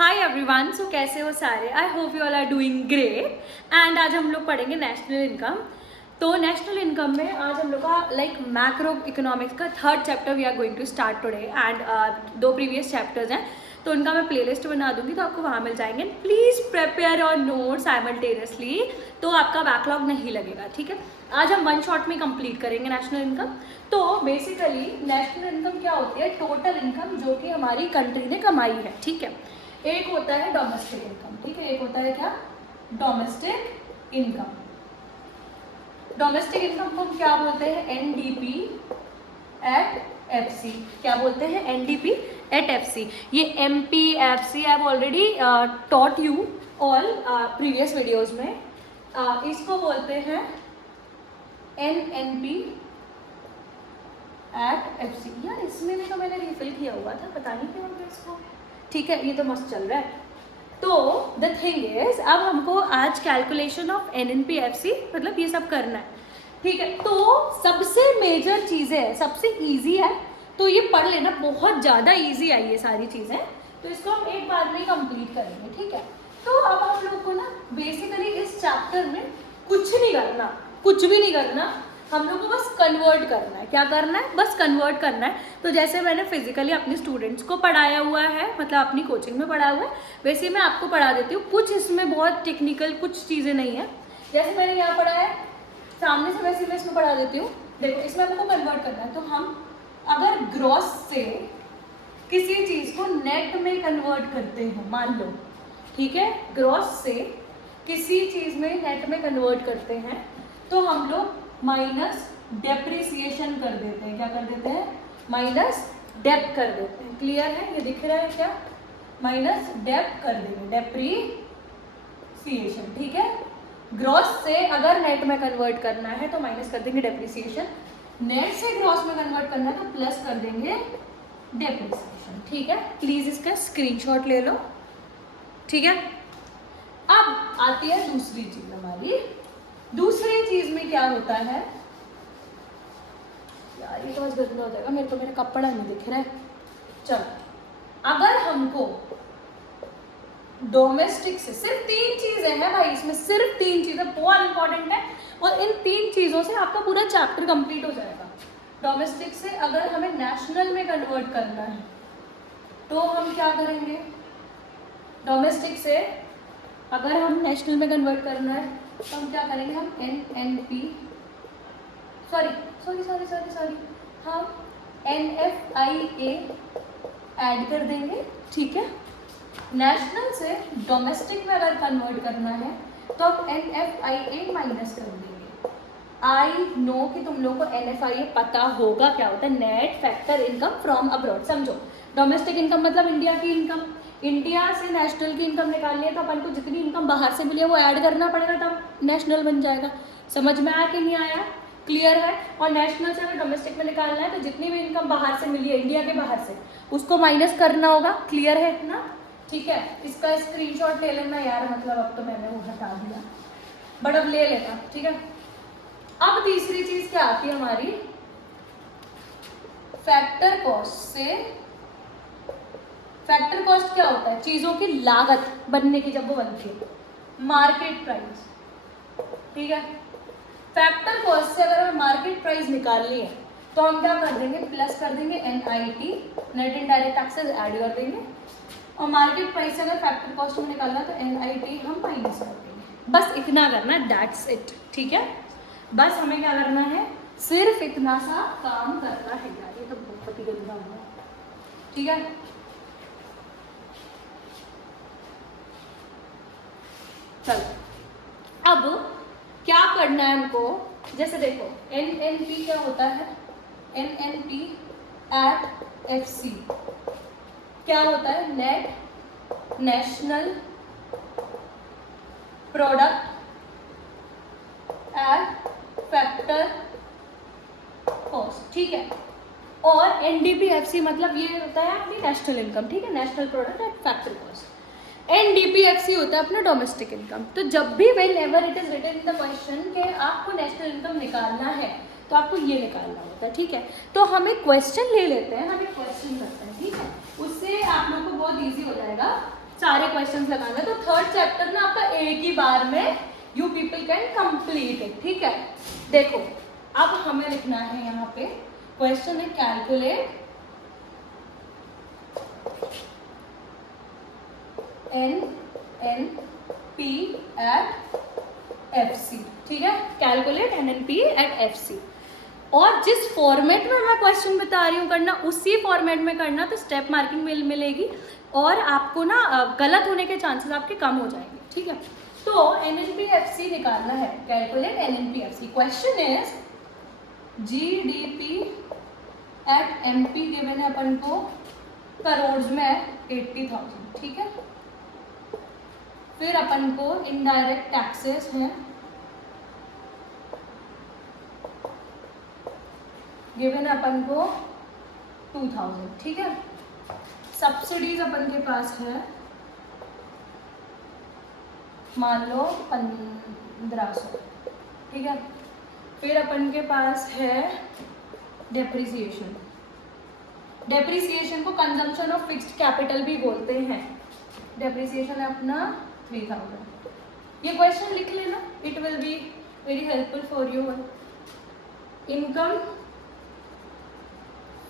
Hi everyone, सो कैसे हो सारे। I hope you all are doing great. And आज हम लोग पढ़ेंगे नेशनल इनकम। तो नेशनल इनकम में आज हम लोग का मैक्रो इकोनॉमिक्स का third chapter we are going to start today. And दो प्रीवियस चैप्टर्स हैं तो उनका मैं प्लेलिस्ट बना दूंगी तो आपको वहाँ मिल जाएंगे। Please prepare your notes simultaneously तो आपका बैकलॉग नहीं लगेगा, ठीक है। आज हम वन शॉट में कंप्लीट करेंगे नेशनल इनकम। तो बेसिकली नेशनल इनकम क्या होती है? टोटल इनकम जो कि हमारी कंट्री ने कमाई है, ठीक है। एक होता है डोमेस्टिक इनकम, ठीक है। एक होता है क्या? Domestic income. डोमेस्टिक इनकम को हम क्या बोलते हैं? NDP at FC. क्या बोलते हैं? NDP at FC. ये MP FC I have already taught you all previous videos में। इसको बोलते हैं एनएनपी एट एफसी। यार इसमें भी तो मैंने रिफिल किया हुआ था, पता नहीं क्यों हो इसको। ठीक है, ये तो मस्त चल रहा है। तो द थिंग इज अब हमको आज कैलकुलेशन ऑफ एनएनपी-एफसी मतलब ये सब करना है, ठीक है। तो सबसे मेजर चीज़ें है, सबसे इजी है तो ये पढ़ लेना, बहुत ज़्यादा इजी है ये सारी चीज़ें। तो इसको हम एक बार में कंप्लीट करेंगे, ठीक है। तो अब हम लोग को ना बेसिकली इस चैप्टर में कुछ नहीं करना, कुछ भी नहीं करना। हम लोग को बस कन्वर्ट करना है। क्या करना है? बस कन्वर्ट करना है। तो जैसे मैंने फिजिकली अपने स्टूडेंट्स को पढ़ाया हुआ है, मतलब अपनी कोचिंग में पढ़ाया हुआ है, वैसे मैं आपको पढ़ा देती हूँ। कुछ इसमें बहुत टेक्निकल कुछ चीज़ें नहीं है, जैसे मैंने यहाँ पढ़ा है सामने से वैसे मैं इसमें पढ़ा देती हूँ। देखो इसमें हमको कन्वर्ट करना है। तो हम अगर ग्रॉस से किसी चीज़ को नेट में कन्वर्ट करते हैं, मान लो, ठीक है, ग्रॉस से किसी चीज़ में नेट में कन्वर्ट करते हैं तो हम लोग माइनस डेप्रिसिएशन कर देते हैं। क्या कर देते हैं? माइनस डेप कर देते हैं। क्लियर है? ये दिख रहा है क्या? माइनस डेप कर देंगे, डेप्रिसिएशन, ठीक है। ग्रॉस से अगर नेट में कन्वर्ट करना है तो माइनस कर देंगे डेप्रिसिएशन, नेट से ग्रॉस में कन्वर्ट करना है तो प्लस कर देंगे डेप्रिसिएशन, ठीक है। प्लीज इसका स्क्रीनशॉट ले लो, ठीक है। अब आती है दूसरी चीज हमारी। दूसरी चीज में क्या होता है? यार ये तो आज गंदा हो जाएगा, मेरे को मेरा कपड़ा नहीं दिख रहा है। चलो, अगर हमको डोमेस्टिक से सिर्फ तीन चीजें हैं भाई, इसमें सिर्फ तीन चीजें बहुत इंपॉर्टेंट है और इन तीन चीजों से आपका पूरा चैप्टर कंप्लीट हो जाएगा। डोमेस्टिक से अगर हमें नेशनल में कन्वर्ट करना है तो हम क्या करेंगे? डोमेस्टिक से अगर हम नेशनल में कन्वर्ट करना है तो हम क्या करेंगे? हम एनएनपी सॉरी हम एनएफआईए ऐड कर देंगे, ठीक है। नेशनल से डोमेस्टिक में अगर कन्वर्ट करना है तो हम एनएफआईए माइनस कर देंगे। आई नो कि तुम लोग को एनएफआईए पता होगा क्या होता है, net factor income from abroad. समझो, डोमेस्टिक इनकम मतलब इंडिया की इनकम। इंडिया से नेशनल की इनकम निकालनी है तो अपन को जितनी इनकम बाहर से मिली है वो ऐड करना पड़ेगा, तब नेशनल बन जाएगा। समझ में आया कि नहीं आया? क्लियर है? और नेशनल से अगर डोमेस्टिक में निकालना है तो जितनी भी इनकम बाहर से मिली है, इंडिया के बाहर से, उसको माइनस करना होगा। क्लियर है इतना? ठीक है, इसका स्क्रीनशॉट ले लेना यार, मतलब अब तो मैंने वो हटा दिया, बट अब ले लेना, ठीक है। अब तीसरी चीज क्या आती है हमारी? फैक्टर कॉस्ट से। फैक्टर कॉस्ट क्या होता है? चीजों की लागत बनने की, जब वो बनती है, मार्केट प्राइस, ठीक है। फैक्टर कॉस्ट से अगर हमें मार्केट प्राइस निकालनी है तो हम क्या कर देंगे? प्लस कर देंगे NIT, net indirect taxes add कर देंगे, और मार्केट प्राइस से अगर फैक्टर कॉस्ट में निकालना तो एनआईटी हम माइनस कर देंगे। बस इतना करना है, दैट्स इट, ठीक है। बस हमें क्या करना है? सिर्फ इतना सा काम करना है यार, ये तो बहुत ही गंदा हुआ, ठीक है। चलो, अब क्या करना है हमको? जैसे देखो एनएनपी क्या होता है? एनएनपी एट एफसी क्या होता है? Net national product at factor cost, ठीक है। और एनडीपी-एफसी मतलब ये होता है अपनी नेशनल इनकम, ठीक है, national product at factor cost. NDP FC होता है अपना डोमेस्टिक इनकम। तो जब भी whenever it is written in the question कि आपको नेशनल इनकम निकालना है तो आपको ये निकालना होता है, ठीक है। तो हम एक क्वेश्चन ले लेते हैं, हम एक क्वेश्चन करते हैं, ठीक है, उससे आप लोग को बहुत ईजी हो जाएगा सारे क्वेश्चंस लगाना। तो थर्ड चैप्टर ना आपका एक ही बार में you people can complete it, ठीक है। देखो अब हमें लिखना है यहाँ पे क्वेश्चन है कैलकुलेट NNP at FC, ठीक है, कैलकुलेट NNP at FC। और जिस फॉर्मेट में मैं क्वेश्चन बता रही हूँ करना, उसी फॉर्मेट में करना, तो स्टेप मार्किंग मिलेगी और आपको ना गलत होने के चांसेस आपके कम हो जाएंगे, ठीक है। तो NNP FC निकालना है, calculate NNP FC। Question is GDP at MP given है अपन को करोड़ में 80,000, ठीक है। फिर अपन को इनडायरेक्ट टैक्सेस हैं गिवन अपन को 2000, ठीक है। सब्सिडीज अपन के पास है मान लो 1500, ठीक है। फिर अपन के पास है डेप्रिसिएशन। डेप्रिसिएशन को कंजम्पशन ऑफ फिक्स्ड कैपिटल भी बोलते हैं। डेप्रिसिएशन है अपना 3000। ये क्वेश्चन लिख लेना, it will be very helpful for you. Income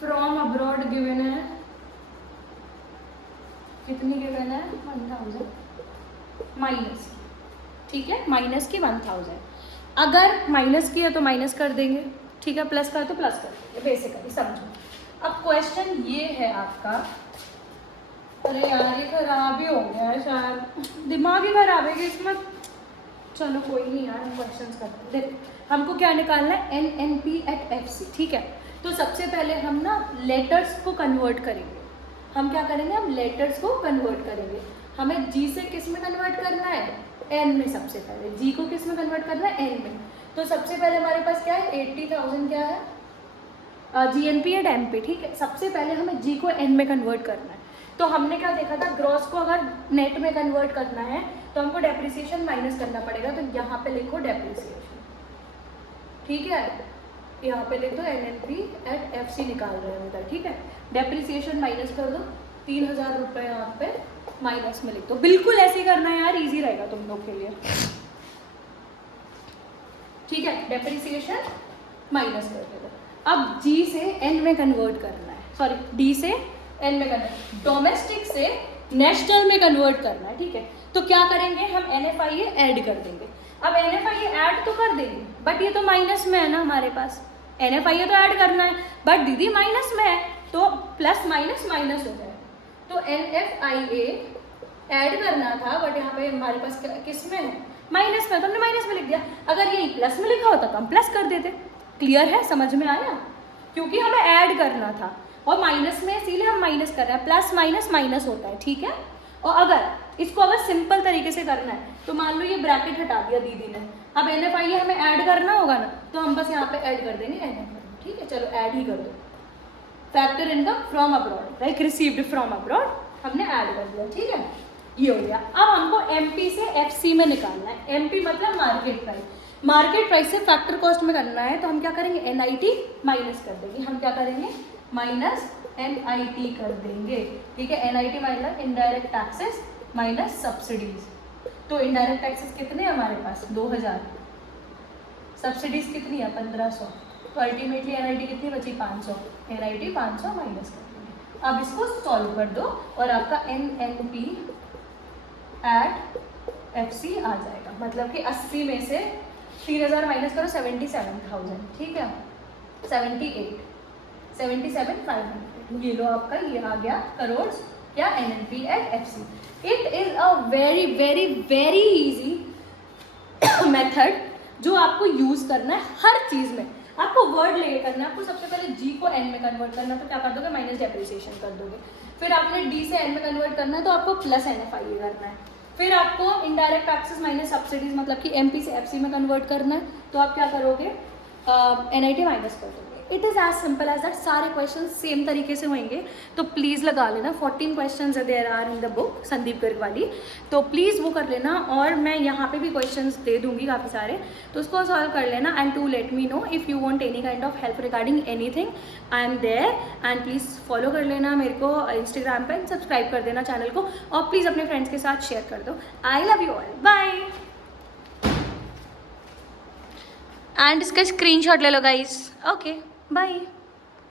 from abroad given है, कितनी गिवन है 1000 माइनस, ठीक है, माइनस की 1000। अगर माइनस की है तो माइनस कर देंगे, ठीक है, प्लस कर तो प्लस कर देंगे, बेसिकली समझो। अब क्वेश्चन ये है आपका, अरे यार ये खराब ही हो गया है शायद, दिमाग ही खराब है किस्मत। चलो कोई नहीं यार, हम क्वेश्चंस करते हैं। देखो हमको क्या निकालना है, NNP at FC, ठीक है। तो सबसे पहले हम ना लेटर्स को कन्वर्ट करेंगे। हम क्या करेंगे, हम लेटर्स को कन्वर्ट करेंगे। हमें G से किस में कन्वर्ट करना है, N में। सबसे पहले G को किस में कन्वर्ट करना है, N में। तो सबसे पहले हमारे पास क्या है, 80,000 क्या है, GNP एट MP, ठीक है। सबसे पहले हमें G को N में कन्वर्ट करना है। तो हमने क्या देखा था, ग्रॉस को अगर नेट में कन्वर्ट करना है तो हमको डेप्रिसिएशन माइनस करना पड़ेगा। तो यहाँ पे लिखो डेप्रिसिएशन, ठीक है। यहाँ पे लिख दो NNP at FC निकाल रहे हैं उधर, ठीक है। डेप्रिसिएशन माइनस कर दो, 3000 रुपये यहाँ पे माइनस में लिख दो। बिल्कुल ऐसे ही करना है यार, इजी रहेगा तुम लोग के लिए, ठीक है। डेप्रिसिएशन माइनस कर दो। अब G से N में कन्वर्ट करना है, सॉरी D से N में करना है, डोमेस्टिक से नेशनल में कन्वर्ट करना है, ठीक है। तो क्या करेंगे, हम NFIA ऐड कर देंगे। अब NFIA ऐड तो कर देंगे, बट ये तो माइनस में है ना हमारे पास। NFIA तो ऐड करना है, बट दीदी माइनस में है, तो प्लस माइनस माइनस हो जाए। तो NFIA ऐड करना था, बट यहाँ पे हमारे पास किस में है, माइनस में, तो हमने माइनस में लिख दिया। अगर ये प्लस में लिखा होता तो हम प्लस कर देते। क्लियर है, समझ में आया, क्योंकि हमें ऐड करना था और माइनस में, इसीलिए हम माइनस कर रहे हैं। प्लस माइनस माइनस होता है, ठीक है। और अगर इसको अगर सिंपल तरीके से करना है तो मान लो ये ब्रैकेट हटा दिया दीदी ने, अब NFIA हमें ऐड करना होगा ना, तो हम बस यहाँ पे ऐड कर देंगे NFIA, ठीक है। चलो ऐड ही कर दो। Factor income from abroad, like received from abroad, हमने ऐड कर दिया, ठीक है। ये हो गया। अब हमको MP से FC में निकालना है। MP मतलब मार्केट प्राइस। मार्केट प्राइस से फैक्टर कॉस्ट में करना है, तो हम क्या करेंगे, NIT माइनस कर देंगे। हम क्या करेंगे, माइनस NIT कर देंगे, ठीक है। NIT मतलब इनडायरेक्ट टैक्सेस माइनस सब्सिडीज। तो इनडायरेक्ट टैक्सेस कितने हैं हमारे पास, 2000, सब्सिडीज कितनी है 1500, तो अल्टीमेटली NIT कितनी बची, 500। NIT 500 माइनस कर देंगे। अब इसको सॉल्व कर दो और आपका NNP at FC आ जाएगा। मतलब कि 80 में से 3000 माइनस करो, 77,000, ठीक है, 77,500। ये लो आपका ये आ गया करोड़ क्या, NNP at FC। It is a very very very easy method जो आपको यूज़ करना है हर चीज़ में। आपको वर्ड लेके करना है। आपको सबसे पहले G को N में कन्वर्ट करना है, तो क्या कर दोगे, माइनस डेप्रिसिएशन कर दोगे। फिर आपने D से N में कन्वर्ट करना है, तो आपको प्लस NFIA करना है। फिर आपको इनडायरेक्ट टैक्सेस माइनस सब्सिडीज मतलब कि MP से FC में कन्वर्ट करना है, तो आप क्या करोगे, NIT माइनस कर दोगे। It is as simple as that, सारे क्वेश्चन सेम तरीके से होंगे, तो प्लीज़ लगा लेना। 14 question there are in the book Sandeep Garg वाली, तो प्लीज़ वो कर लेना। और मैं यहाँ पे भी क्वेश्चन दे दूँगी काफ़ी सारे, तो उसको सॉल्व कर लेना। And to let me know if you want any kind of help regarding anything, I am there. And please follow कर लेना मेरे को इंस्टाग्राम पर, सब्सक्राइब कर देना चैनल को, और प्लीज़ अपने फ्रेंड्स के साथ शेयर कर दो। I love you all, bye. And इसका स्क्रीनशॉट ले लो गाइस। Okay bye.